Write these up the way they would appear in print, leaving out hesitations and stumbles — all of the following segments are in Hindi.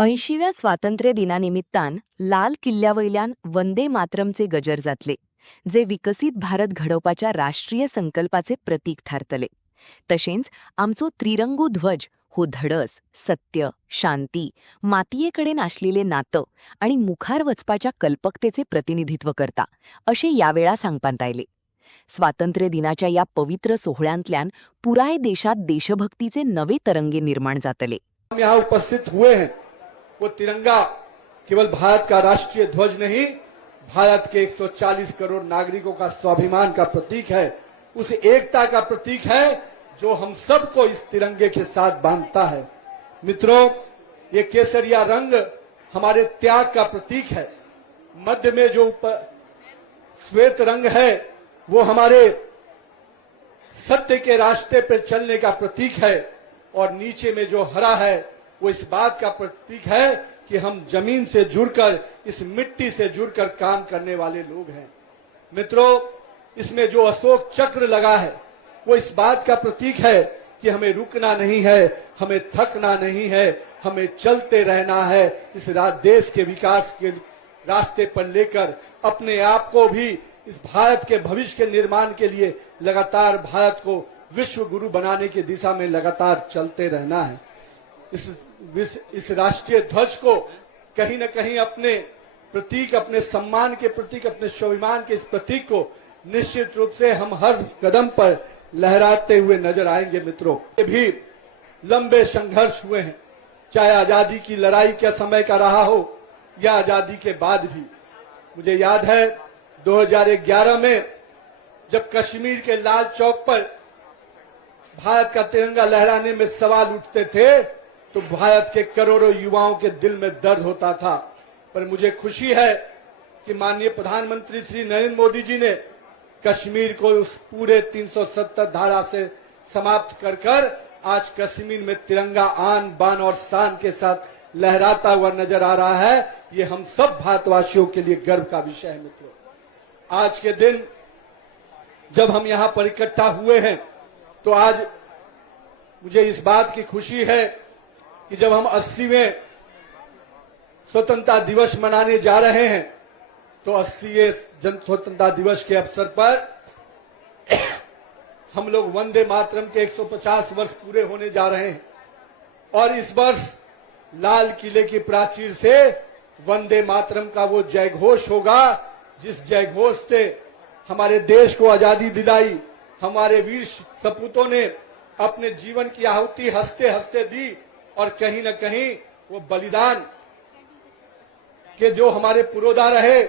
80व्या स्वातंत्र्य दिनानिमित्तान लाल किल्ल्यावयल्यान वंदे मातरमचे गजर जातले, जे विकसित भारत घडवपाच्या राष्ट्रीय संकल्पाचे प्रतीक थारतले. तशेंच आमचो त्रिरंगू ध्वज हो धडस, सत्य, शांती, मातयेकडेन आसलेले नातं आणि मुखार वचपाच्या कल्पकतेचे प्रतिनिधित्व करता, अशें यावेळा सांगपांत आयले. स्वातंत्र्य दिनाच्या या पवित्र सोहळ्यांतल्यान पुराय देशात देशभक्तीचे नवे तरंगे निर्माण जातले. हम यहाँ उपस्थित हुए हैं, वो तिरंगा केवल भारत का राष्ट्रीय ध्वज नहीं, भारत के 140 करोड़ नागरिकों का स्वाभिमान का प्रतीक है, उस एकता का प्रतीक है जो हम सबको इस तिरंगे के साथ बांधता है. मित्रों, ये केसरिया रंग हमारे त्याग का प्रतीक है. मध्य में जो श्वेत रंग है वो हमारे सत्य के रास्ते पर चलने का प्रतीक है, और नीचे में जो हरा है वो इस बात का प्रतीक है कि हम जमीन से जुड़कर, इस मिट्टी से जुड़कर काम करने वाले लोग हैं. मित्रों, इसमें जो अशोक चक्र लगा है वो इस बात का प्रतीक है कि हमें रुकना नहीं है, हमें थकना नहीं है, हमें चलते रहना है. इस देश के विकास के रास्ते पर लेकर अपने आप को भी इस भारत के भविष्य के निर्माण के लिए लगातार भारत को विश्व गुरु बनाने की दिशा में लगातार चलते रहना है. इस राष्ट्रीय ध्वज को कहीं न कहीं अपने प्रतीक, अपने सम्मान के प्रतीक, अपने स्वाभिमान के इस प्रतीक को निश्चित रूप से हम हर कदम पर लहराते हुए नजर आएंगे. मित्रों, ये भी लंबे संघर्ष हुए हैं, चाहे आजादी की लड़ाई के समय का रहा हो या आजादी के बाद भी. मुझे याद है 2011 में जब कश्मीर के लाल चौक पर भारत का तिरंगा लहराने में सवाल उठते थे तो भारत के करोड़ों युवाओं के दिल में दर्द होता था. पर मुझे खुशी है कि माननीय प्रधानमंत्री श्री नरेंद्र मोदी जी ने कश्मीर को उस पूरे 370 धारा से समाप्त कर आज कश्मीर में तिरंगा आन बान और शान के साथ लहराता हुआ नजर आ रहा है. ये हम सब भारतवासियों के लिए गर्व का विषय है. मित्रों, आज के दिन जब हम यहाँ पर इकट्ठा हुए हैं तो आज मुझे इस बात की खुशी है कि जब हम 80वें स्वतंत्रता दिवस मनाने जा रहे हैं तो 80वें स्वतंत्रता दिवस के अवसर पर हम लोग वंदे मातरम के 150 वर्ष पूरे होने जा रहे हैं. और इस वर्ष लाल किले की प्राचीर से वंदे मातरम का वो जय घोष होगा, जिस जय घोष से हमारे देश को आजादी दिलाई. हमारे वीर सपूतों ने अपने जीवन की आहुति हंसते हंसते दी, और कहीं न कहीं वो बलिदान के जो हमारे पुरोधा रहे,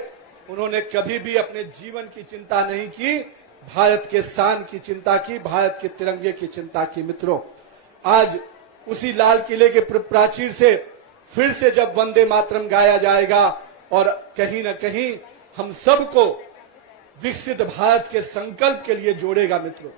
उन्होंने कभी भी अपने जीवन की चिंता नहीं की, भारत के शान की चिंता की, भारत के तिरंगे की चिंता की. मित्रों, आज उसी लाल किले के प्राचीर से फिर से जब वंदे मातरम गाया जाएगा और कहीं न कहीं हम सबको विकसित भारत के संकल्प के लिए जोड़ेगा. मित्रों,